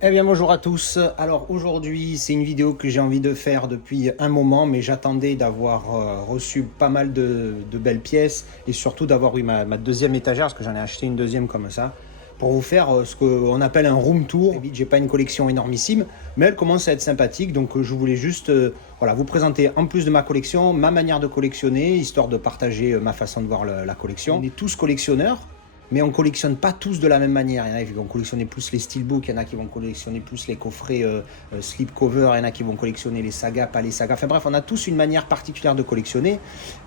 Eh bien bonjour à tous, alors aujourd'hui c'est une vidéo que j'ai envie de faire depuis un moment mais j'attendais d'avoir reçu pas mal de belles pièces et surtout d'avoir eu ma deuxième étagère parce que j'en ai acheté une deuxième comme ça pour vous faire ce qu'on appelle un room tour. J'ai pas une collection énormissime mais elle commence à être sympathique donc je voulais juste voilà, vous présenter en plus de ma collection ma manière de collectionner histoire de partager ma façon de voir la collection. On est tous collectionneurs mais on collectionne pas tous de la même manière. Il y en a qui vont collectionner plus les steelbooks, il y en a qui vont collectionner plus les coffrets slipcover, il y en a qui vont collectionner les sagas, pas les sagas. Enfin bref, on a tous une manière particulière de collectionner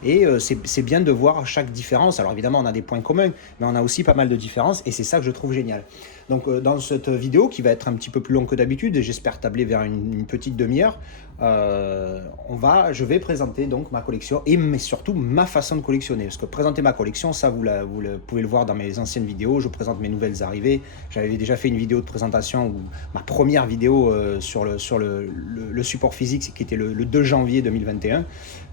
et c'est bien de voir chaque différence. Alors évidemment, on a des points communs, mais on a aussi pas mal de différences et c'est ça que je trouve génial. Donc dans cette vidéo qui va être un petit peu plus longue que d'habitude et j'espère tabler vers une petite demi-heure, je vais présenter donc ma collection et mais surtout ma façon de collectionner. Parce que présenter ma collection, ça vous pouvez le voir dans mes anciennes vidéos. Je présente mes nouvelles arrivées. J'avais déjà fait une vidéo de présentation où ma première vidéo sur le support physique qui était le 2 janvier 2021.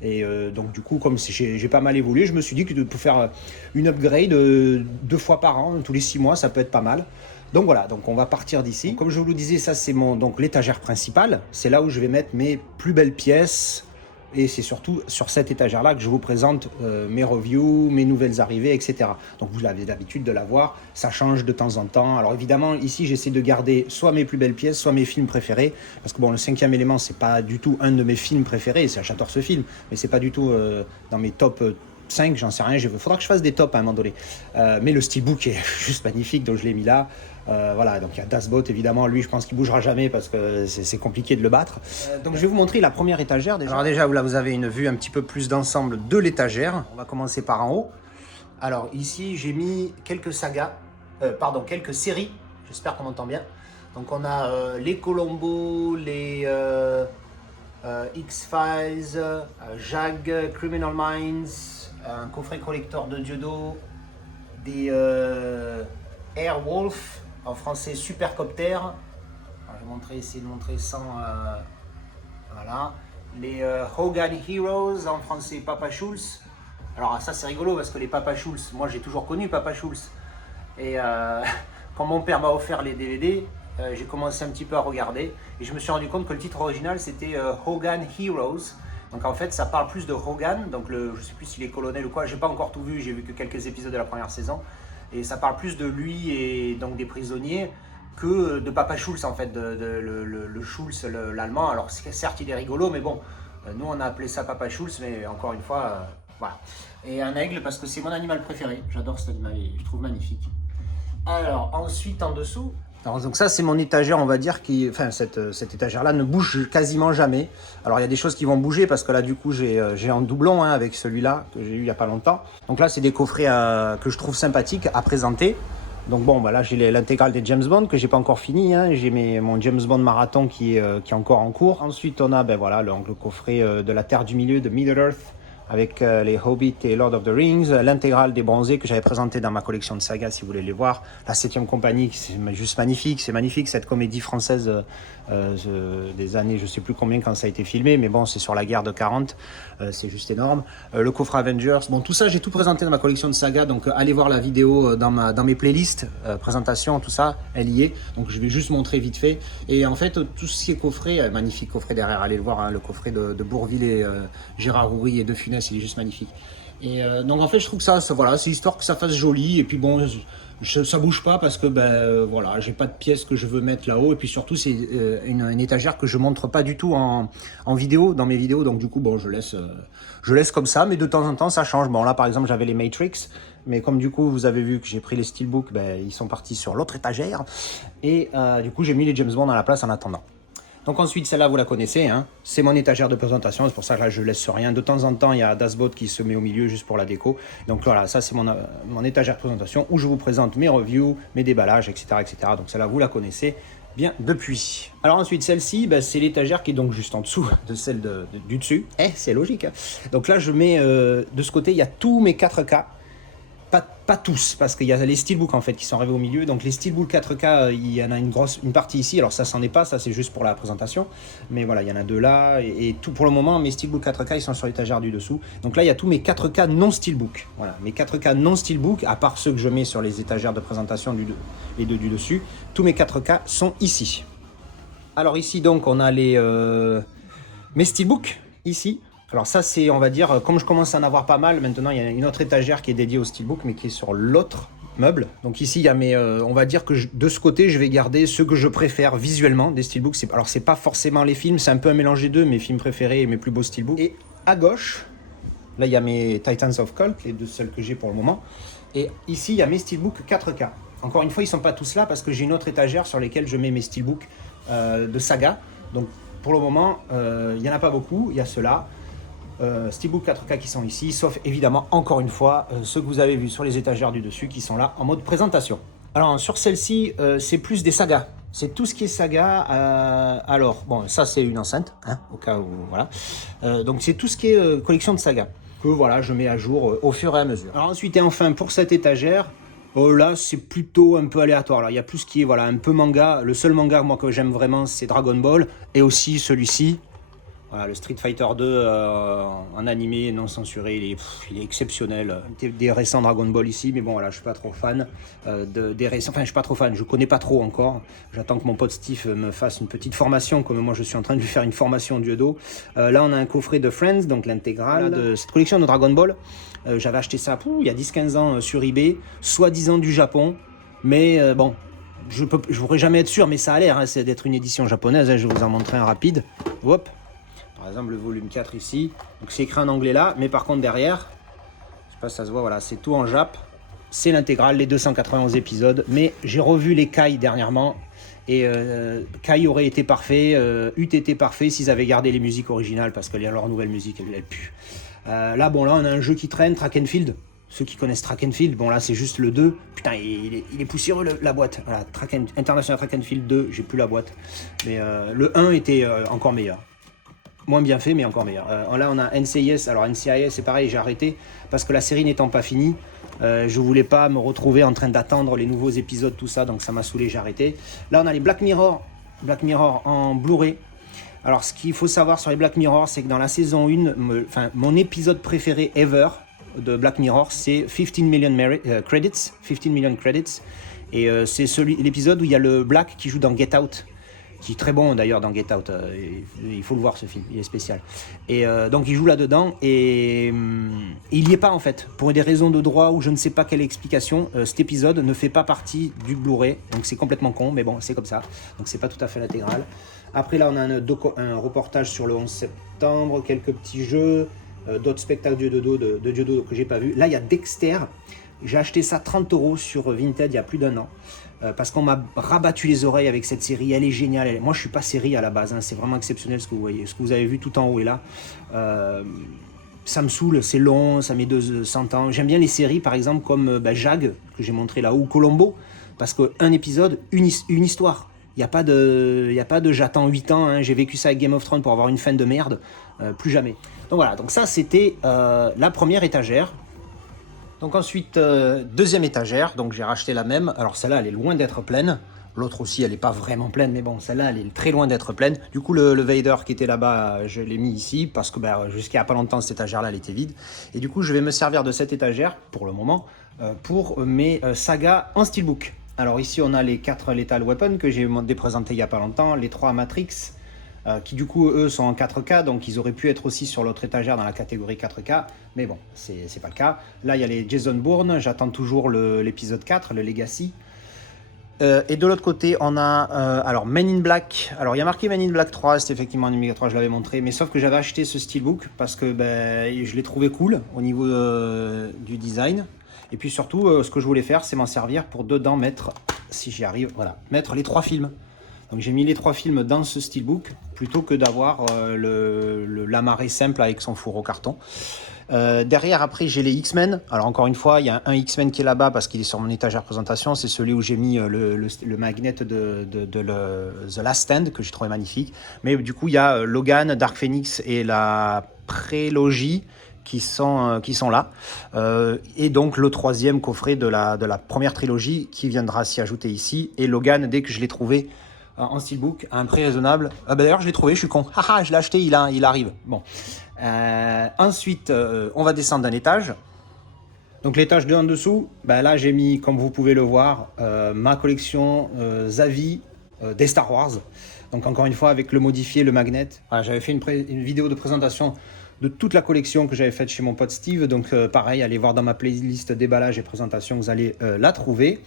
Et donc du coup, comme j'ai pas mal évolué, je me suis dit que pour faire une upgrade 2 fois par an, tous les 6 mois, ça peut être pas mal. Donc voilà, donc on va partir d'ici. Comme je vous le disais, ça c'est donc l'étagère principale. C'est là où je vais mettre mes plus belles pièces. Et c'est surtout sur cette étagère-là que je vous présente mes reviews, mes nouvelles arrivées, etc. Donc vous avez l'habitude de la voir, ça change de temps en temps. Alors évidemment, ici j'essaie de garder soit mes plus belles pièces, soit mes films préférés. Parce que bon, le 5e élément, c'est pas du tout un de mes films préférés. J'adore ce film, mais c'est pas du tout dans mes top 5, j'en sais rien. Il faudra que je fasse des tops à un moment donné. Mais le steelbook est juste magnifique, donc je l'ai mis là. Voilà, donc il y a Dasbot évidemment, lui je pense qu'il bougera jamais parce que c'est compliqué de le battre. Donc je vais vous montrer la première étagère déjà. Alors déjà là vous avez une vue un petit peu plus d'ensemble de l'étagère. On va commencer par en haut. Alors ici j'ai mis quelques sagas, quelques séries, j'espère qu'on entend bien. Donc on a les Colombo, les X-Files, Jag, Criminal Minds, un coffret collector de Diodo, des Airwolf, en français Supercopter. Je vais essayer de montrer sans. Voilà. Les Hogan Heroes, en français Papa Schulz. Alors ça c'est rigolo parce que les Papa Schulz, moi j'ai toujours connu Papa Schulz. Et quand mon père m'a offert les DVD, j'ai commencé un petit peu à regarder. Et je me suis rendu compte que le titre original c'était Hogan Heroes. Donc en fait ça parle plus de Hogan, donc je sais plus s'il est colonel ou quoi, j'ai pas encore tout vu, j'ai vu que quelques épisodes de la première saison. Et ça parle plus de lui et donc des prisonniers que de Papa Schulz en fait, le Schulz, l'allemand. Alors certes il est rigolo, mais bon, nous on a appelé ça Papa Schulz, mais encore une fois, voilà. Et un aigle parce que c'est mon animal préféré, j'adore cet animal, je trouve magnifique. Alors ensuite en dessous, alors, donc ça c'est mon étagère, on va dire, cette étagère-là ne bouge quasiment jamais. Alors il y a des choses qui vont bouger parce que là du coup j'ai un doublon avec celui-là que j'ai eu il n'y a pas longtemps. Donc là c'est des coffrets que je trouve sympathiques à présenter. Donc bon, bah là j'ai l'intégrale des James Bond que j'ai pas encore fini. J'ai mon James Bond marathon qui est encore en cours. Ensuite on a voilà, le coffret de la Terre du Milieu de Middle-earth avec les Hobbits et Lord of the Rings, l'intégrale des bronzés que j'avais présenté dans ma collection de sagas si vous voulez les voir, la 7e compagnie, c'est juste magnifique, c'est magnifique cette comédie française des années, je sais plus combien quand ça a été filmé, mais bon c'est sur la guerre de 40, c'est juste énorme. Le coffre Avengers, bon tout ça j'ai tout présenté dans ma collection de sagas, donc allez voir la vidéo dans mes playlists, présentation, tout ça, elle y est, donc je vais juste montrer vite fait. Et en fait tout ce qui est coffret, magnifique coffret derrière, allez le voir, le coffret de Bourvil et Gérard Houry et de Funès, il est juste magnifique. Et donc en fait je trouve que ça voilà, c'est histoire que ça fasse joli et puis bon ça bouge pas parce que voilà, j'ai pas de pièces que je veux mettre là-haut et puis surtout c'est une étagère que je montre pas du tout en vidéo, dans mes vidéos, donc du coup bon je laisse comme ça, mais de temps en temps ça change. Bon là par exemple j'avais les Matrix, mais comme du coup vous avez vu que j'ai pris les Steelbooks, ils sont partis sur l'autre étagère et du coup j'ai mis les James Bond à la place en attendant. Donc ensuite, celle-là, vous la connaissez, c'est mon étagère de présentation, c'est pour ça que là, je laisse rien. De temps en temps, il y a Dasbot qui se met au milieu juste pour la déco. Donc voilà, ça, c'est mon étagère de présentation où je vous présente mes reviews, mes déballages, etc. etc. Donc celle-là, vous la connaissez bien depuis. Alors ensuite, celle-ci, c'est l'étagère qui est donc juste en dessous de celle du dessus. C'est logique. Donc là, je mets de ce côté, il y a tous mes 4K. pas tous, parce qu'il y a les steelbooks en fait qui sont arrivés au milieu. Donc les steelbooks 4K, il y en a une partie ici. Alors ça c'en est pas, ça c'est juste pour la présentation. Mais voilà, il y en a 2 là. Et tout pour le moment, mes steelbooks 4K ils sont sur l'étagère du dessous. Donc là il y a tous mes 4K non steelbook. Voilà, mes 4K non steelbook, à part ceux que je mets sur les étagères de présentation du dessus. Tous mes 4K sont ici. Alors ici donc on a mes steelbooks ici. Alors ça c'est, on va dire, comme je commence à en avoir pas mal, maintenant il y a une autre étagère qui est dédiée au steelbook mais qui est sur l'autre meuble. Donc ici il y a on va dire que de ce côté je vais garder ceux que je préfère visuellement des steelbooks. Alors c'est pas forcément les films, c'est un peu un mélange des deux, mes films préférés et mes plus beaux steelbooks. Et à gauche, là il y a mes Titans of Cult, les 2 seuls que j'ai pour le moment. Et ici il y a mes steelbooks 4K. Encore une fois ils sont pas tous là parce que j'ai une autre étagère sur lesquelles je mets mes steelbooks de saga. Donc pour le moment il y en a pas beaucoup, il y a ceux-là. Steelbook 4K qui sont ici, sauf évidemment encore une fois ceux que vous avez vus sur les étagères du dessus qui sont là en mode présentation. Alors sur celle-ci c'est plus des sagas, c'est tout ce qui est saga. Alors bon, ça c'est une enceinte hein, au cas où voilà. Donc c'est tout ce qui est collection de sagas que voilà je mets à jour au fur et à mesure. Alors ensuite et enfin pour cette étagère, là c'est plutôt un peu aléatoire. Alors il y a plus ce qui est voilà un peu manga. Le seul manga moi que j'aime vraiment c'est Dragon Ball et aussi celui-ci. Voilà, le Street Fighter 2 en animé non censuré, il est exceptionnel. Des récents Dragon Ball ici, mais bon voilà, je suis pas trop fan des récents. Enfin, je suis pas trop fan, je connais pas trop encore. J'attends que mon pote Steve me fasse une petite formation, comme moi je suis en train de lui faire une formation Dieudo. Là, on a un coffret de Friends, donc l'intégrale de cette collection de Dragon Ball. J'avais acheté ça il y a 10-15 ans sur eBay, soi-disant du Japon, mais bon. Je pourrais jamais être sûr, mais ça a l'air hein, c'est d'être une édition japonaise. Hein, je vais vous en montrer un rapide. Hop. Par exemple, le volume 4 ici. Donc c'est écrit en anglais là, mais par contre derrière, je sais pas si ça se voit, voilà, c'est tout en Jap. C'est l'intégrale, les 291 épisodes. Mais j'ai revu les Kai dernièrement. Et Kai aurait été parfait, eût été parfait s'ils avaient gardé les musiques originales, parce que leur nouvelle musique, elle pue. Là, bon, là, on a un jeu qui traîne, Track and Field. Ceux qui connaissent Track and Field, bon là c'est juste le 2. Putain, il est poussiéreux la boîte. Voilà, International Track and Field 2, j'ai plus la boîte. Mais le 1 était encore meilleur. Moins bien fait, mais encore meilleur. Là, on a NCIS. Alors, NCIS, c'est pareil, j'ai arrêté parce que la série n'étant pas finie, je voulais pas me retrouver en train d'attendre les nouveaux épisodes, tout ça, donc ça m'a saoulé, j'ai arrêté. Là, on a les Black Mirror en Blu-ray. Alors, ce qu'il faut savoir sur les Black Mirror, c'est que dans la saison 1, mon épisode préféré ever de Black Mirror, c'est 15 million credits. 15 million credits. Et c'est l'épisode où il y a le Black qui joue dans Get Out, qui est très bon d'ailleurs dans Get Out, il faut le voir ce film, il est spécial. Et donc il joue là-dedans et il n'y est pas en fait, pour des raisons de droit ou je ne sais pas quelle explication, cet épisode ne fait pas partie du Blu-ray, donc c'est complètement con, mais bon c'est comme ça, donc c'est pas tout à fait l'intégrale. Après là on a un reportage sur le 11 septembre, quelques petits jeux, d'autres spectacles de Dieudo que j'ai pas vu. Là il y a Dexter, j'ai acheté ça 30 € sur Vinted il y a plus d'un an. Parce qu'on m'a rabattu les oreilles avec cette série, elle est géniale. Moi je suis pas série à la base, hein. C'est vraiment exceptionnel ce que vous voyez, ce que vous avez vu tout en haut et là. Ça me saoule, c'est long, ça met 200 ans. J'aime bien les séries par exemple comme Jag, que j'ai montré là, ou Colombo, parce qu'un épisode, une histoire. Il n'y a pas de j'attends 8 ans, hein. J'ai vécu ça avec Game of Thrones pour avoir une fin de merde, plus jamais. Donc voilà, donc ça c'était la première étagère. Donc ensuite, deuxième étagère, donc j'ai racheté la même. Alors celle-là, elle est loin d'être pleine. L'autre aussi, elle n'est pas vraiment pleine, mais bon, celle-là, elle est très loin d'être pleine. Du coup, le Vader qui était là-bas, je l'ai mis ici, parce que jusqu'à pas longtemps, cette étagère-là, elle était vide. Et du coup, je vais me servir de cette étagère, pour le moment, pour mes sagas en steelbook. Alors ici, on a les 4 Lethal Weapon que j'ai déprésenté il n'y a pas longtemps, les 3 Matrix, qui du coup eux sont en 4K, donc ils auraient pu être aussi sur l'autre étagère dans la catégorie 4K, mais bon, c'est pas le cas. Là il y a les Jason Bourne, j'attends toujours l'épisode 4, le Legacy. Et de l'autre côté on a alors Men in Black. Alors il y a marqué Men in Black 3, c'est effectivement en numéro 3, je l'avais montré, mais sauf que j'avais acheté ce steelbook parce que je l'ai trouvé cool au niveau du design. Et puis surtout ce que je voulais faire, c'est m'en servir pour dedans mettre, si j'y arrive, voilà, mettre les 3 films. Donc j'ai mis les 3 films dans ce steelbook plutôt que d'avoir l'amarré simple avec son four au carton. Derrière, après, j'ai les X-Men. Alors encore une fois, il y a un X-Men qui est là-bas parce qu'il est sur mon étagère présentation. C'est celui où j'ai mis le magnet de The Last Stand que j'ai trouvé magnifique. Mais du coup, il y a Logan, Dark Phoenix et la prélogie qui sont là. Et donc le troisième coffret de la première trilogie qui viendra s'y ajouter ici. Et Logan, dès que je l'ai trouvé en steelbook à un prix raisonnable. Ah bah d'ailleurs je l'ai trouvé, je suis con. Haha, je l'ai acheté, il arrive. Bon. Ensuite, on va descendre d'un étage. Donc l'étage 2 en dessous, bah là j'ai mis, comme vous pouvez le voir, ma collection Zavi des Star Wars. Donc encore une fois avec le modifié, le magnet. Voilà, j'avais fait une vidéo de présentation de toute la collection que j'avais faite chez mon pote Steve. Donc pareil, allez voir dans ma playlist déballage et présentation, vous allez la trouver.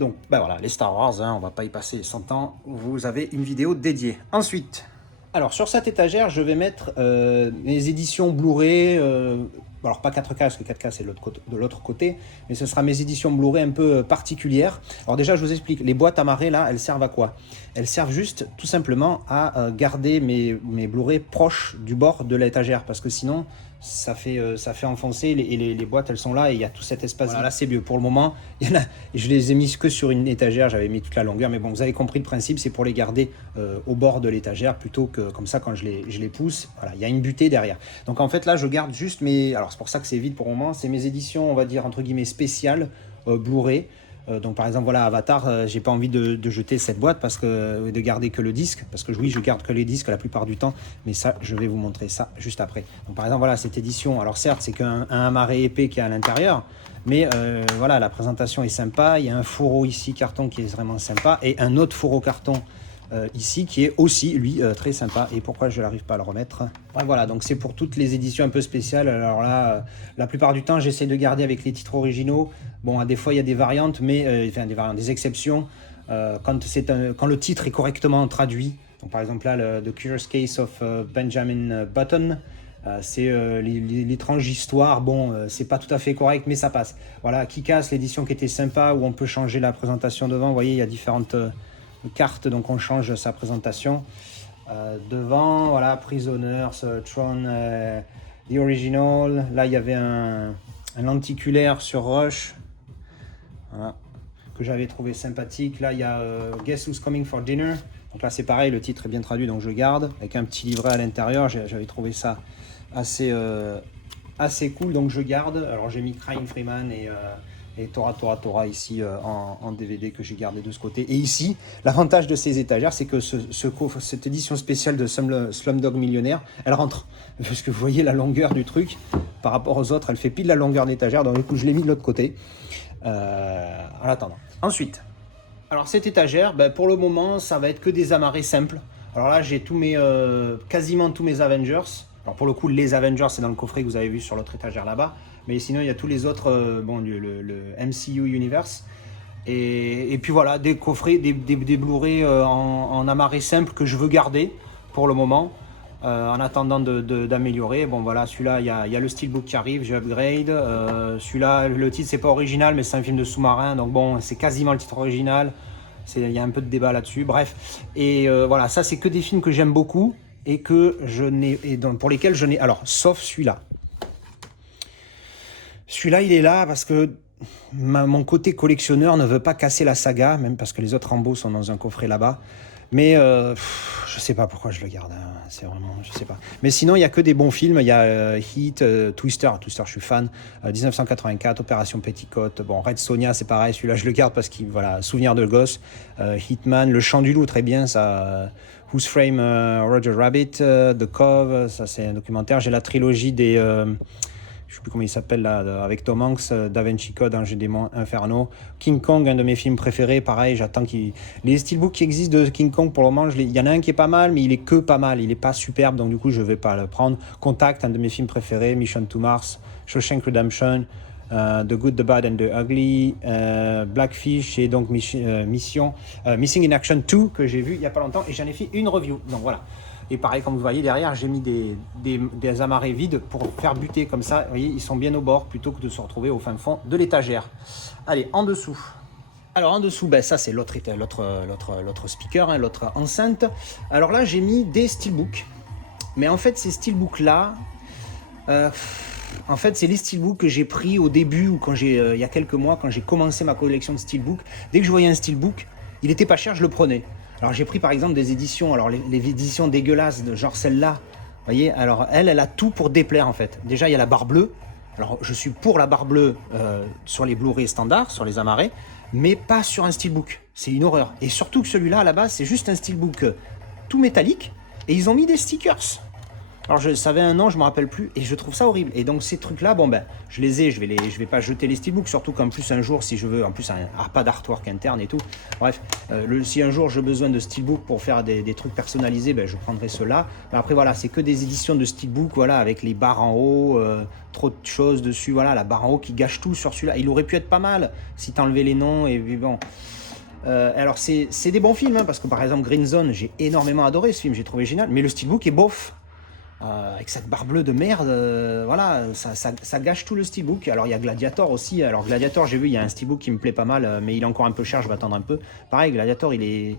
Donc ben voilà, les Star Wars, hein, on va pas y passer 100 ans, vous avez une vidéo dédiée. Ensuite, alors sur cette étagère, je vais mettre mes éditions Blu-ray, alors pas 4K, parce que 4K c'est de l'autre côté, mais ce sera mes éditions Blu-ray un peu particulières. Alors déjà, je vous explique, les boîtes amarrées là, elles servent à quoi? Elles servent juste tout simplement à garder mes Blu-ray proches du bord de l'étagère, parce que sinon, ça fait enfoncer, les boîtes elles sont là et il y a tout cet espace. Voilà, là c'est mieux pour le moment. Il y en a, je les ai mis que sur une étagère, j'avais mis toute la longueur, mais bon, vous avez compris le principe, c'est pour les garder au bord de l'étagère plutôt que comme ça quand je les pousse. Voilà, il y a une butée derrière. Donc en fait là je garde juste mes, alors c'est pour ça que c'est vide pour le moment, c'est mes éditions, on va dire entre guillemets spéciales Blu-ray. Donc par exemple voilà Avatar, j'ai pas envie de jeter cette boîte parce que de garder que le disque, parce que oui je garde que les disques la plupart du temps, mais ça je vais vous montrer ça juste après. Donc par exemple voilà cette édition, alors certes c'est qu'un amarré épais qui est à l'intérieur, mais voilà la présentation est sympa, il y a un fourreau ici carton qui est vraiment sympa et un autre fourreau carton ici qui est aussi lui très sympa. Et pourquoi je n'arrive pas à le remettre? Ouais, voilà, donc c'est pour toutes les éditions un peu spéciales. Alors là la plupart du temps j'essaie de garder avec les titres originaux. Bon, des fois il y a des variantes, mais enfin des exceptions quand le titre est correctement traduit. Donc par exemple là The Curious Case of Benjamin Button, c'est l'étrange histoire. Bon, c'est pas tout à fait correct, mais ça passe. Voilà, Kick-Ass, l'édition qui était sympa, où on peut changer la présentation devant. Vous voyez, il y a différentes carte, donc on change sa présentation devant. Voilà, Prisoners, Tron, The Original. Là il y avait un lenticulaire sur Rush, voilà, que j'avais trouvé sympathique. Là il y a Guess Who's Coming for Dinner. Donc là c'est pareil, le titre est bien traduit, donc je garde avec un petit livret à l'intérieur. J'avais trouvé ça assez cool, donc je garde. Alors j'ai mis Crying Freeman et Tora ici en DVD que j'ai gardé de ce côté. Et ici, l'avantage de ces étagères, c'est que cette édition spéciale de Slumdog Millionnaire, elle rentre. Parce que vous voyez la longueur du truc, par rapport aux autres, elle fait pile la longueur d'étagère. Donc du coup, je l'ai mis de l'autre côté, en attendant. Ensuite, alors cette étagère, ben, pour le moment, ça va être que des amarrés simples. Alors là, j'ai quasiment tous mes Avengers. Alors pour le coup, les Avengers, c'est dans le coffret que vous avez vu sur l'autre étagère là-bas. Mais sinon, il y a tous les autres, bon, le MCU Universe. Et puis voilà, des coffrets, des Blu-ray en amarré simple que je veux garder pour le moment, en attendant d'améliorer. Bon voilà, celui-là, il y a le steelbook qui arrive, j'ai upgrade. Celui-là, le titre, c'est pas original, mais c'est un film de sous-marin. Donc bon, c'est quasiment le titre original. Il y a un peu de débat là-dessus. Bref, et voilà, ça, c'est que des films que j'aime beaucoup et que pour lesquels je n'ai... Alors, sauf celui-là. Celui-là, il est là parce que mon côté collectionneur ne veut pas casser la saga, même parce que les autres Rambo sont dans un coffret là-bas. Mais je sais pas pourquoi je le garde. Hein. C'est vraiment, je sais pas. Mais sinon, il y a que des bons films. Il y a Heat, Twister, je suis fan. 1984, Opération Petticoat. Bon, Red Sonja, c'est pareil. Celui-là, je le garde parce qu'il, voilà, souvenir de gosse. Hitman, Le Chant du Loup, très bien. Ça. Who's Frame Roger Rabbit, The Cove, ça c'est un documentaire. J'ai la trilogie des... je ne sais plus comment il s'appelle là, avec Tom Hanks, Da Vinci Code, Ange Démon, Inferno. King Kong, un de mes films préférés, pareil, j'attends qu'il... Les steelbooks qui existent de King Kong, pour le moment, il y en a un qui est pas mal, mais il est que pas mal, il est pas superbe, donc du coup, je vais pas le prendre. Contact, un de mes films préférés, Mission to Mars, Shawshank Redemption, The Good, The Bad and The Ugly, Blackfish et donc Missing in Action 2, que j'ai vu il y a pas longtemps, et j'en ai fait une review, donc voilà. Et pareil, comme vous voyez derrière, j'ai mis des amarrés vides pour faire buter comme ça. Vous voyez, ils sont bien au bord plutôt que de se retrouver au fin fond de l'étagère. Allez, en dessous. Alors en dessous, ben, ça c'est l'autre speaker, hein, l'autre enceinte. Alors là, j'ai mis des steelbooks. Mais en fait, ces steelbooks là, en fait, c'est les steelbooks que j'ai pris au début ou il y a quelques mois, quand j'ai commencé ma collection de steelbooks. Dès que je voyais un steelbook, il était pas cher, je le prenais. Alors j'ai pris par exemple des éditions, alors les éditions dégueulasses de genre celle-là, voyez, alors elle a tout pour déplaire en fait. Déjà, il y a la barre bleue. Alors, je suis pour la barre bleue sur les Blu-ray standards, sur les amarrés, mais pas sur un steelbook. C'est une horreur. Et surtout que celui-là, à la base, c'est juste un steelbook tout métallique, et ils ont mis des stickers. Alors, ça avait un nom, je ne me rappelle plus, et je trouve ça horrible. Et donc, ces trucs-là, bon ben, je les ai, je vais pas jeter les steelbooks, surtout qu'en plus, un jour, si je veux, en plus, pas d'artwork interne et tout. Bref, si un jour j'ai besoin de steelbook pour faire des trucs personnalisés, ben, je prendrai ceux-là. Mais après, voilà, c'est que des éditions de steelbook, voilà, avec les barres en haut, trop de choses dessus, voilà, la barre en haut qui gâche tout sur celui-là. Il aurait pu être pas mal si t'enlevais les noms, et bon. Alors, c'est des bons films, hein, parce que par exemple, Green Zone, j'ai énormément adoré ce film, j'ai trouvé génial, mais le steelbook est bof. Avec cette barre bleue de merde, voilà, ça gâche tout le steelbook. Alors il y a Gladiator aussi. Alors Gladiator, j'ai vu, il y a un steelbook qui me plaît pas mal, mais il est encore un peu cher, je vais attendre un peu. Pareil, Gladiator, et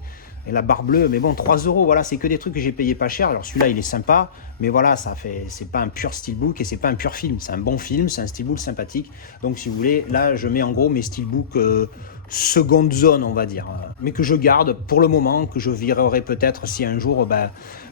la barre bleue, mais bon, 3 €, voilà, c'est que des trucs que j'ai payé pas cher. Alors celui-là, il est sympa, mais voilà, c'est pas un pur steelbook et c'est pas un pur film. C'est un bon film, c'est un steelbook sympathique. Donc si vous voulez, là, je mets en gros mes steelbooks seconde zone, on va dire, mais que je garde pour le moment, que je virerai peut-être si un jour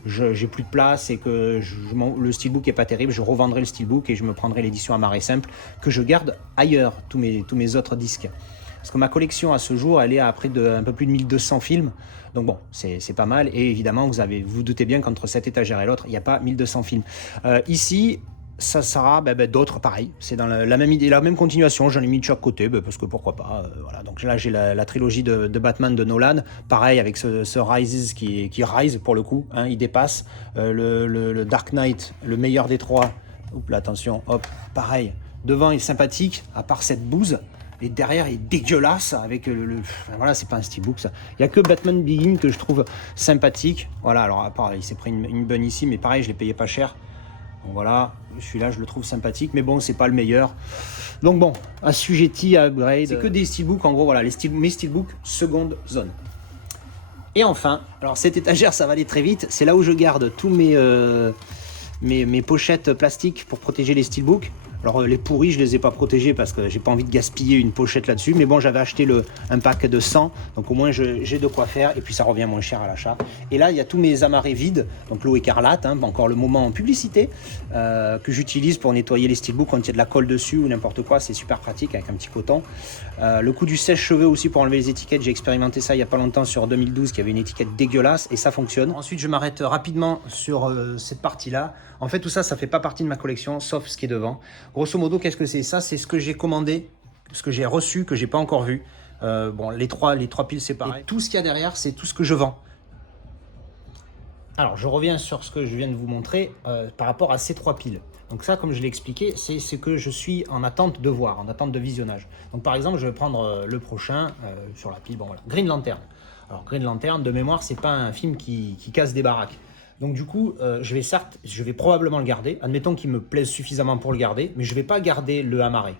j'ai plus de place et que le steelbook est pas terrible, je revendrai le steelbook et je me prendrai l'édition amarré simple que je garde ailleurs, tous mes autres disques. Parce que ma collection à ce jour, elle est à près de un peu plus de 1200 films. Donc bon, c'est pas mal. Et évidemment, vous doutez bien qu'entre cette étagère et l'autre, il n'y a pas 1200 films. Ici, ça sera d'autres pareil. C'est dans la même idée, la même continuation. J'en ai mis de chaque côté parce que pourquoi pas. Voilà. Donc là, j'ai la trilogie de Batman de Nolan. Pareil avec ce Rises qui rise pour le coup. Hein, il dépasse le Dark Knight, le meilleur des trois. Oups, là, attention, hop, pareil. Devant, il est sympathique, à part cette bouse. Et derrière, il est dégueulasse avec voilà, c'est pas un steelbook ça. Il y a que Batman Begins que je trouve sympathique. Voilà, alors à part, il s'est pris une bonne ici, mais pareil, je l'ai payé pas cher. Donc voilà, celui-là, je le trouve sympathique, mais bon, c'est pas le meilleur. Donc bon, assujetti à upgrade. C'est que des steelbooks, en gros, voilà, mes steelbooks seconde zone. Et enfin, alors cette étagère, ça va aller très vite. C'est là où je garde tous mes pochettes plastiques pour protéger les steelbooks. Alors les pourris, je les ai pas protégés parce que j'ai pas envie de gaspiller une pochette là-dessus. Mais bon, j'avais acheté un pack de 100, donc au moins j'ai de quoi faire et puis ça revient moins cher à l'achat. Et là, il y a tous mes amarrés vides, donc l'eau écarlate, hein, encore le moment en publicité, que j'utilise pour nettoyer les steelbooks quand il y a de la colle dessus ou n'importe quoi. C'est super pratique avec un petit coton. Le coup du sèche-cheveux aussi pour enlever les étiquettes, j'ai expérimenté ça il y a pas longtemps sur 2012 qui avait une étiquette dégueulasse et ça fonctionne. Ensuite, je m'arrête rapidement sur cette partie-là. En fait, tout ça, ça fait pas partie de ma collection, sauf ce qui est devant. Grosso modo, qu'est-ce que c'est? Ça, c'est ce que j'ai commandé, ce que j'ai reçu, que j'ai pas encore vu. Bon, les trois piles, c'est pareil. Et tout ce qu'il y a derrière, c'est tout ce que je vends. Alors, je reviens sur ce que je viens de vous montrer par rapport à ces 3 piles. Donc ça, comme je l'ai expliqué, c'est ce que je suis en attente de voir, en attente de visionnage. Donc par exemple, je vais prendre le prochain sur la pile, bon voilà, Green Lantern. Alors Green Lantern, de mémoire, c'est pas un film qui casse des baraques. Donc du coup, je vais probablement le garder. Admettons qu'il me plaise suffisamment pour le garder, mais je vais pas garder le amarré.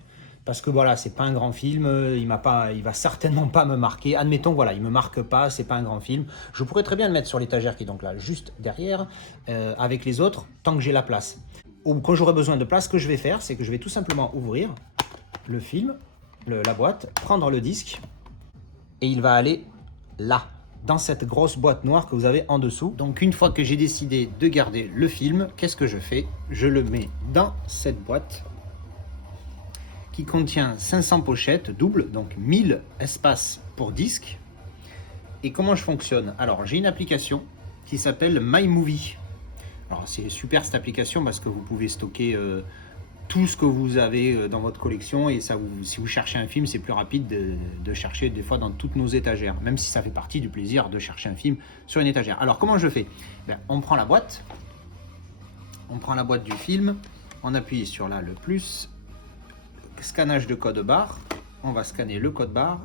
Parce que voilà, c'est pas un grand film, il va certainement pas me marquer. Admettons, voilà, il me marque pas, c'est pas un grand film. Je pourrais très bien le mettre sur l'étagère qui est donc là, juste derrière, avec les autres, tant que j'ai la place. Ou quand j'aurai besoin de place, ce que je vais faire, c'est que je vais tout simplement ouvrir le film, la boîte, prendre le disque, et il va aller là, dans cette grosse boîte noire que vous avez en dessous. Donc une fois que j'ai décidé de garder le film, qu'est-ce que je fais? Je le mets dans cette boîte qui contient 500 pochettes doubles, donc 1000 espaces pour disque. Et comment je fonctionne? Alors j'ai une application qui s'appelle MyMovie. Alors c'est super cette application parce que vous pouvez stocker tout ce que vous avez dans votre collection et ça, si vous cherchez un film, c'est plus rapide de chercher des fois dans toutes nos étagères, même si ça fait partie du plaisir de chercher un film sur une étagère. Alors comment je fais? On prend la boîte du film, on appuie sur là le plus, scannage de code barre, on va scanner le code barre,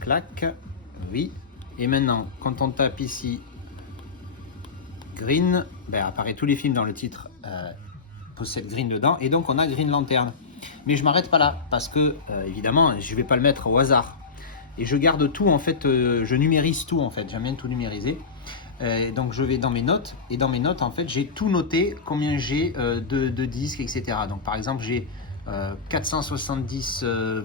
clac, oui, et maintenant quand on tape ici Green, apparaît tous les films dans le titre possède Green dedans, et donc on a Green Lantern. Mais je m'arrête pas là, parce que évidemment, je vais pas le mettre au hasard. Et je garde tout, en fait, je numérise tout, en fait, j'aime bien tout numériser. Donc je vais dans mes notes, et dans mes notes, en fait, j'ai tout noté, combien j'ai de disques, etc. Donc par exemple, j'ai 470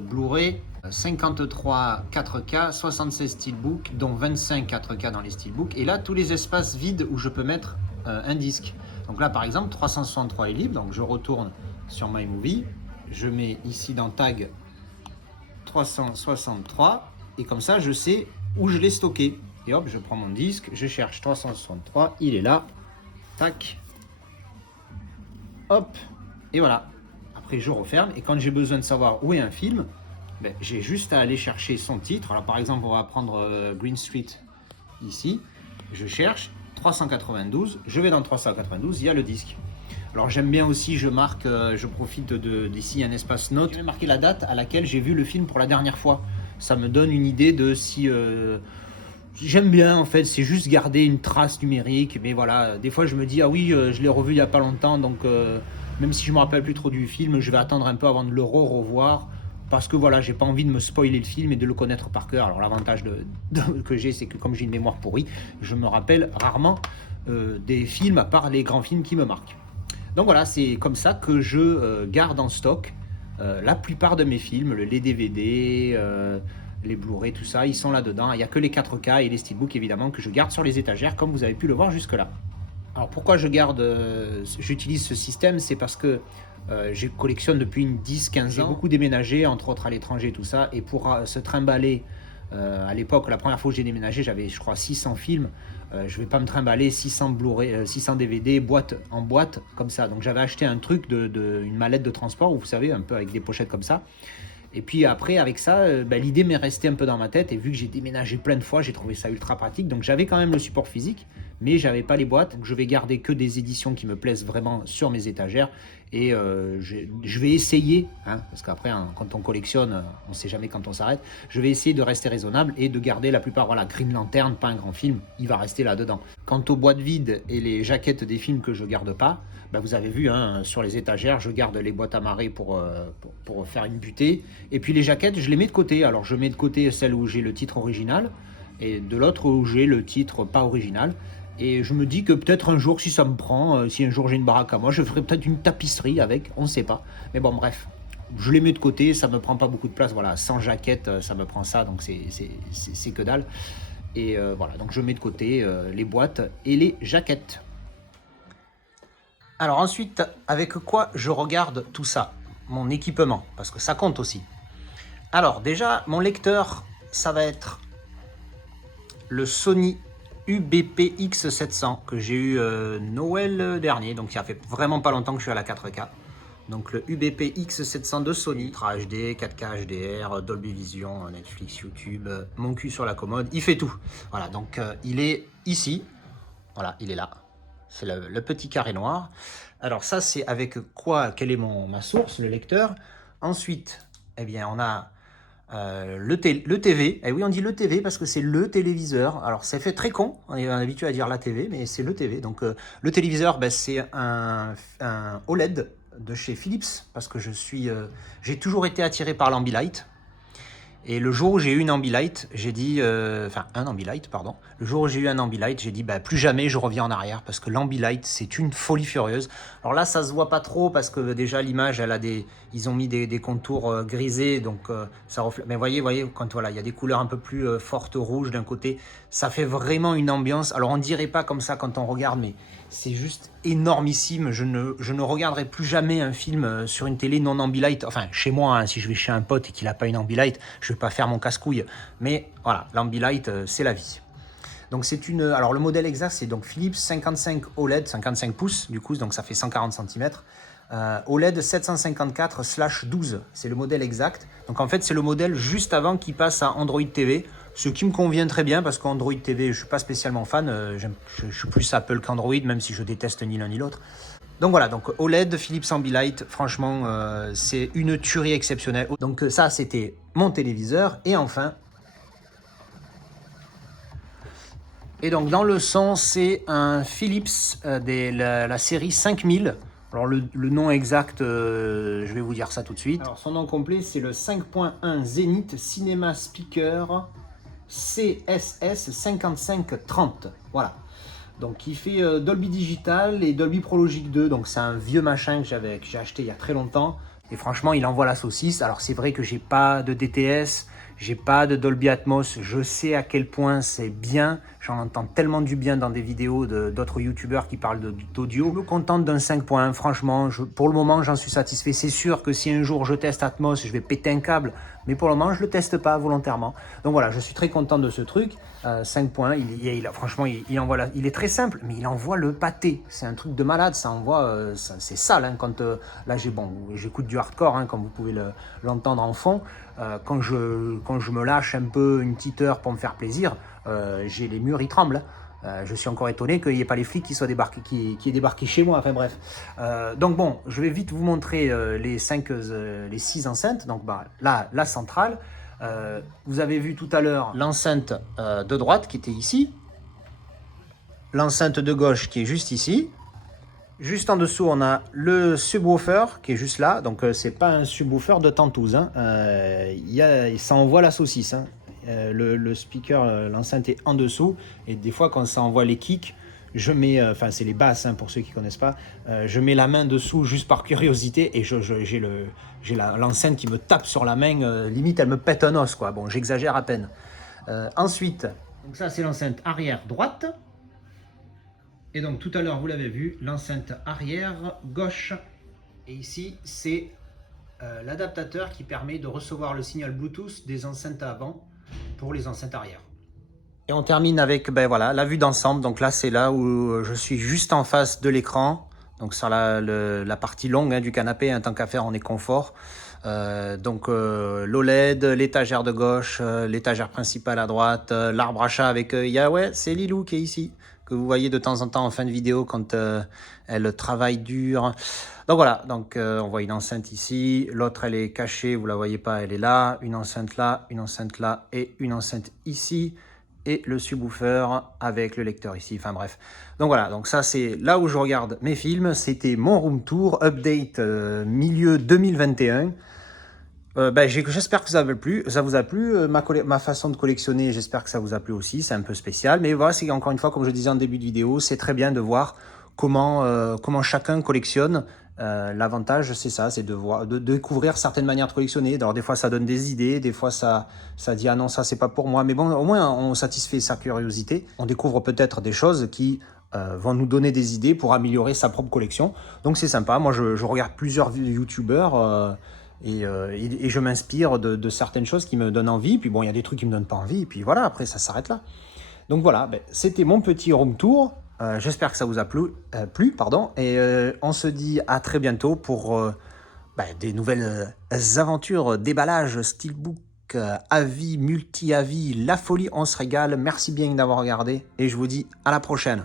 Blu-ray, 53 4K, 76 Steelbook, dont 25 4K dans les Steelbook. Et là, tous les espaces vides où je peux mettre un disque. Donc là, par exemple, 363 est libre, donc je retourne sur My Movie, je mets ici dans Tag 363, et comme ça, je sais où je l'ai stocké. Et hop, je prends mon disque, je cherche 363, il est là, tac, hop, et voilà. Après, je referme, et quand j'ai besoin de savoir où est un film, ben, j'ai juste à aller chercher son titre. Alors par exemple, on va prendre Green Street ici, je cherche 392, je vais dans 392, il y a le disque. Alors j'aime bien aussi, je marque, je profite d'ici un espace note, je vais marquer la date à laquelle j'ai vu le film pour la dernière fois. Ça me donne une idée de si... j'aime bien en fait, c'est juste garder une trace numérique, mais voilà, des fois je me dis, ah oui, je l'ai revu il n'y a pas longtemps, donc même si je me rappelle plus trop du film, je vais attendre un peu avant de le revoir, parce que voilà, j'ai pas envie de me spoiler le film et de le connaître par cœur. Alors l'avantage que j'ai, c'est que comme j'ai une mémoire pourrie, je me rappelle rarement des films, à part les grands films qui me marquent. Donc voilà, c'est comme ça que je garde en stock la plupart de mes films, les DVD, les Blu-ray, tout ça, ils sont là-dedans. Il n'y a que les 4K et les steelbooks évidemment que je garde sur les étagères, comme vous avez pu le voir jusque-là. Alors pourquoi j'utilise ce système, c'est parce que je collectionne depuis une 10-15 ans. J'ai beaucoup déménagé, entre autres à l'étranger, tout ça, et pour se trimballer, à l'époque, la première fois que j'ai déménagé, j'avais je crois 600 films. Je ne vais pas me trimballer 600 Blu-ray, 600 DVD, boîte en boîte, comme ça. Donc j'avais acheté un truc, une mallette de transport, vous savez, un peu avec des pochettes comme ça. Et puis après, avec ça, l'idée m'est restée un peu dans ma tête. Et vu que j'ai déménagé plein de fois, j'ai trouvé ça ultra pratique. Donc j'avais quand même le support physique, mais j'avais pas les boîtes. Donc je vais garder que des éditions qui me plaisent vraiment sur mes étagères. Et je vais essayer, parce qu'après, quand on collectionne, on ne sait jamais quand on s'arrête. Je vais essayer de rester raisonnable et de garder la plupart. Voilà, Green Lantern, pas un grand film, il va rester là-dedans. Quant aux boîtes vides et les jaquettes des films que je garde pas, vous avez vu, sur les étagères, je garde les boîtes amarrées pour faire une butée. Et puis les jaquettes, je les mets de côté. Alors je mets de côté celle où j'ai le titre original et de l'autre où j'ai le titre pas original. Et je me dis que peut-être un jour, si ça me prend, si un jour j'ai une baraque à moi, je ferai peut-être une tapisserie avec, on ne sait pas. Mais bon, bref, je les mets de côté, ça me prend pas beaucoup de place. Voilà, sans jaquette, ça me prend ça, donc c'est que dalle. Et voilà, donc je mets de côté les boîtes et les jaquettes. Alors ensuite, avec quoi je regarde tout ça? Mon équipement, parce que ça compte aussi. Alors déjà, mon lecteur, ça va être le Sony UBP X700 que j'ai eu Noël dernier, donc ça fait vraiment pas longtemps que je suis à la 4K. Donc le UBP X700 de Sony, Ultra HD, 4K HDR, Dolby Vision, Netflix, YouTube, mon cul sur la commode, il fait tout. Voilà, donc il est ici, voilà, il est là. C'est le petit carré noir. Alors ça, c'est avec quoi? Quelle est ma source, le lecteur? Ensuite, eh bien, on a le TV. Et oui, on dit le TV parce que c'est le téléviseur. Alors, ça fait très con. On est habitué à dire la TV, mais c'est le TV. Donc, le téléviseur, c'est un OLED de chez Philips parce que j'ai toujours été attiré par l'Ambilight. Et le jour où j'ai eu une Ambilight, j'ai dit... un Ambilight, pardon. Le jour où j'ai eu un Ambilight, j'ai dit, plus jamais je reviens en arrière parce que l'Ambilight, c'est une folie furieuse. Alors là, ça se voit pas trop parce que déjà, l'image, ils ont mis des contours grisés, donc ça reflète... Mais voyez, quand voilà, il y a des couleurs un peu plus fortes rouges d'un côté, ça fait vraiment une ambiance. Alors, on dirait pas comme ça quand on regarde, mais c'est juste énormissime. Je ne regarderai plus jamais un film sur une télé non Ambilight. Enfin, chez moi, si je vais chez un pote et qu'il n'a pas une Ambilight, je vais pas faire mon casse-couille. Mais voilà, l'Ambilight, c'est la vie. Donc c'est alors le modèle exact, c'est donc Philips 55 OLED, 55 pouces du coup, donc ça fait 140 cm. OLED 754/12, c'est le modèle exact. Donc en fait, c'est le modèle juste avant qu'il passe à Android TV, ce qui me convient très bien parce qu'Android TV, je suis pas spécialement fan. Je suis plus Apple qu'Android, même si je déteste ni l'un ni l'autre. Donc voilà, donc OLED, Philips Ambilight, franchement, c'est une tuerie exceptionnelle. Donc ça, c'était mon téléviseur. Et enfin... Et donc dans le son, c'est un Philips la série 5000. Alors le nom exact, je vais vous dire ça tout de suite. Alors son nom complet, c'est le 5.1 Zenith Cinema Speaker CSS 5530. Voilà. Donc il fait Dolby Digital et Dolby Pro Logic 2. Donc c'est un vieux machin que j'ai acheté il y a très longtemps. Et franchement, il envoie la saucisse. Alors c'est vrai que j'ai pas de DTS. J'ai pas de Dolby Atmos, je sais à quel point c'est bien. J'en entends tellement du bien dans des vidéos d'autres youtubeurs qui parlent d'audio. Je me contente d'un 5.1, franchement, pour le moment j'en suis satisfait. C'est sûr que si un jour je teste Atmos, je vais péter un câble, mais pour le moment je le teste pas volontairement. Donc voilà, je suis très content de ce truc. 5.1, franchement il est très simple, mais il envoie le pâté. C'est un truc de malade, ça envoie, c'est sale. Hein, quand là j'écoute du hardcore, hein, comme vous pouvez l'entendre en fond. Quand je me lâche un peu une petite heure pour me faire plaisir, j'ai les murs, ils tremblent. Je suis encore étonné qu'il n'y ait pas les flics qui aient débarqué chez moi. Enfin bref. Donc bon, je vais vite vous montrer les 6 enceintes. Donc là, la centrale. Vous avez vu tout à l'heure l'enceinte de droite qui était ici. L'enceinte de gauche qui est juste ici. Juste en dessous, on a le subwoofer qui est juste là. Donc, c'est pas un subwoofer de Tantouz. Hein. Ça envoie la saucisse. Hein. Le speaker, l'enceinte est en dessous. Et des fois, quand ça envoie les kicks, je mets, enfin, c'est les basses hein, pour ceux qui connaissent pas. Je mets la main dessous juste par curiosité et j'ai l'enceinte qui me tape sur la main. Limite, elle me pète un os, quoi. Bon, j'exagère à peine. Ensuite, donc ça, c'est l'enceinte arrière droite. Et donc tout à l'heure, vous l'avez vu, l'enceinte arrière gauche. Et ici, c'est l'adaptateur qui permet de recevoir le signal Bluetooth des enceintes avant pour les enceintes arrière. Et on termine avec voilà, la vue d'ensemble. Donc là, c'est là où je suis juste en face de l'écran. Donc sur la partie longue hein, du canapé, hein, tant qu'à faire, on est confort. Donc l'OLED, l'étagère de gauche, l'étagère principale à droite, l'arbre à chat avec ouais, c'est Lilou qui est ici, que vous voyez de temps en temps en fin de vidéo quand elle travaille dur. Donc voilà, donc on voit une enceinte ici, l'autre elle est cachée, vous la voyez pas, elle est là, une enceinte là et une enceinte ici. Et le subwoofer avec le lecteur ici, enfin bref. Donc voilà, donc ça c'est là où je regarde mes films. C'était mon room tour, update milieu 2021. J'espère que ça vous a plu. Ma façon de collectionner, j'espère que ça vous a plu aussi. C'est un peu spécial, mais voilà, c'est encore une fois, comme je disais en début de vidéo, c'est très bien de voir comment chacun collectionne. L'avantage, c'est ça, c'est de découvrir certaines manières de collectionner. Alors des fois, ça donne des idées, des fois, ça dit ah non, ça c'est pas pour moi. Mais bon, au moins, on satisfait sa curiosité. On découvre peut-être des choses qui vont nous donner des idées pour améliorer sa propre collection. Donc c'est sympa. Moi, je regarde plusieurs youtubeurs. Et je m'inspire de certaines choses qui me donnent envie. Puis bon, il y a des trucs qui me donnent pas envie. Et puis voilà, après, ça s'arrête là. Donc voilà, c'était mon petit room tour. J'espère que ça vous a plu, pardon. Et on se dit à très bientôt pour des nouvelles aventures, déballage, steelbook, avis, multi-avis, la folie, on se régale. Merci bien d'avoir regardé. Et je vous dis à la prochaine.